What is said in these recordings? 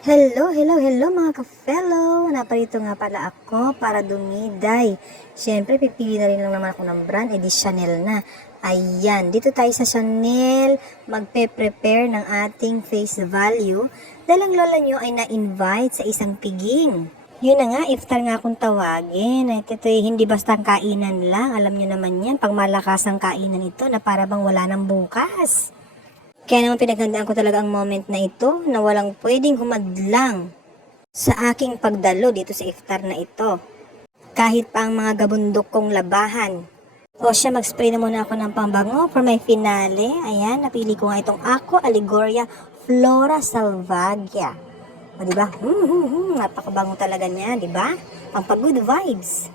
Hello mga ka-fellow! Naparito nga pala ako para dumiday. Siyempre, pipili na rin lang naman ako ng brand, edi Chanel na. Ayan, dito tayo sa Chanel, magpe-prepare ng ating face value. Dahil ang lola nyo ay na-invite sa isang piging. Yun na nga, iftar nga akong tawagin. Ito hindi basta kainan lang, alam nyo naman yan, pang malakas ang kainan ito na para bang wala nang bukas. Kaya naman pinaghandaan ko talaga ang moment na ito na walang pwedeng humadlang sa aking pagdalo dito sa iftar na ito. Kahit pa ang mga gabundok kong labahan. O siya, mag-spray na muna ako ng pambango for my finale. Ayan, napili ko nga itong Aqua Allegoria Flora Salvagia. O diba? Napakabango talaga niya, diba? Ang pag-good vibes.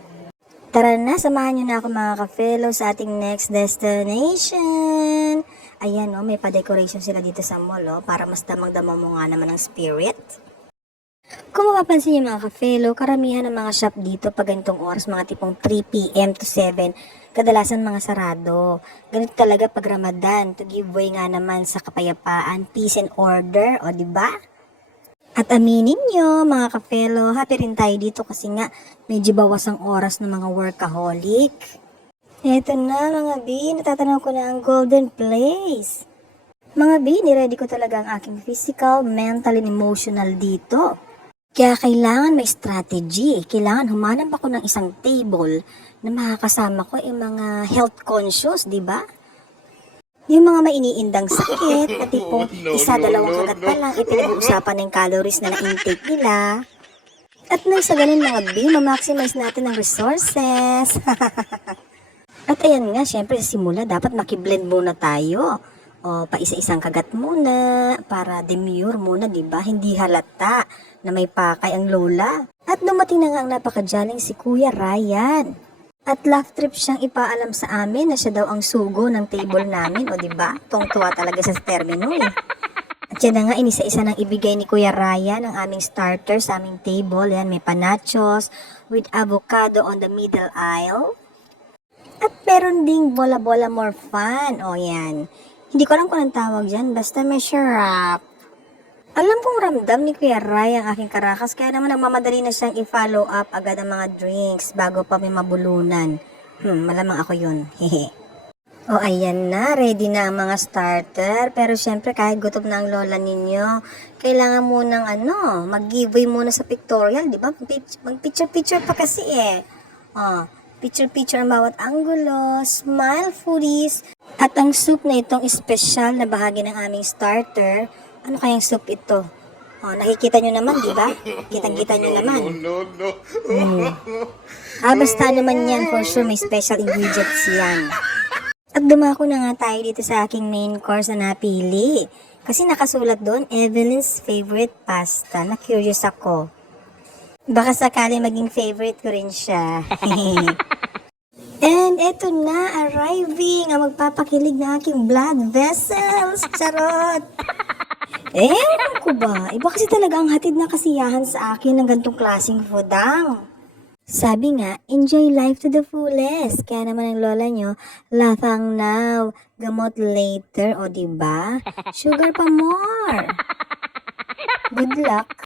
Tara na, samahan nyo na ako mga ka-fellow sa ating next destination. Ayan may pa-decoration sila dito sa mall para mas damang-dama mo nga naman ang spirit. Kung mapapansin nyo mga ka-fellow, karamihan ng mga shop dito pag ganitong oras, mga tipong 3 p.m. to 7, kadalasan mga sarado. Ganito talaga pag Ramadan, to give way nga naman sa kapayapaan, peace and order, o diba? At aminin nyo, mga ka-fellow, happy rin tayo dito kasi nga medyo bawas ang oras ng mga workaholic. Eto na mga B, natatanaw ko na ang golden place. Mga B, niready ko talaga ang aking physical, mental, and emotional dito. Kaya kailangan may strategy. Kailangan humanap ako ng isang table na makakasama ko yung mga health conscious, di ba? Yung mga may iniindang sakit, na tipong isa-dalawang kagat pa lang, ipinag-uusapan ng calories na na-intake nila. At nang sa ganun mga B, ma-maximize natin ang resources. At ayan nga, syempre sa simula, dapat makiblend muna tayo. O, paisa-isang kagat muna, para demure muna, diba? Hindi halata na may pakay ang lola. At dumating na nga ang napakadyaling si Kuya Ryan. At laugh trip siyang ipaalam sa amin na siya daw ang sugo ng table namin, o diba? Tuwang-tuwa talaga sa termino eh. At yan na nga, inisa-isa nang ibigay ni Kuya Ryan ang aming starter sa aming table. Yan, may panachos with avocado on the middle aisle. At meron ding bola-bola more fun. O yan. Hindi ko alam kung anong tawag dyan. Basta may syrup. Alam kong ramdam ni Kuya Ray ang aking karakas. Kaya naman nagmamadali na siyang i-follow up agad ang mga drinks bago pa may mabulunan. Malamang ako yun. Hehe. O ayan na. Ready na ang mga starter. Pero syempre kahit gutom na ang lola ninyo, kailangan munang mag-giveaway muna sa pictorial. Diba? Mag-picture-picture pa kasi eh. Picture-picture ang bawat anggulo, smile foodies, at ang soup na itong espesyal na bahagi ng aming starter. Ano kayang soup ito? Nakikita nyo naman, di ba? Kitang-kita nyo naman. Basta naman yan, for sure may special ingredients yan. At dumako na nga tayo dito sa aking main course na napili. Kasi nakasulat doon, Evelyn's favorite pasta. Na-curious ako. Baka sakali maging favorite ko rin siya. And eto na, arriving ang magpapakilig na aking blood vessels. Charot! Ewan ko ba? Iba kasi talaga ang hatid na kasiyahan sa akin ng gantong klaseng foodang. Sabi nga, enjoy life to the fullest. Kaya naman ang lola nyo, lathang now, gamot later, o diba? Sugar pa more. Good luck.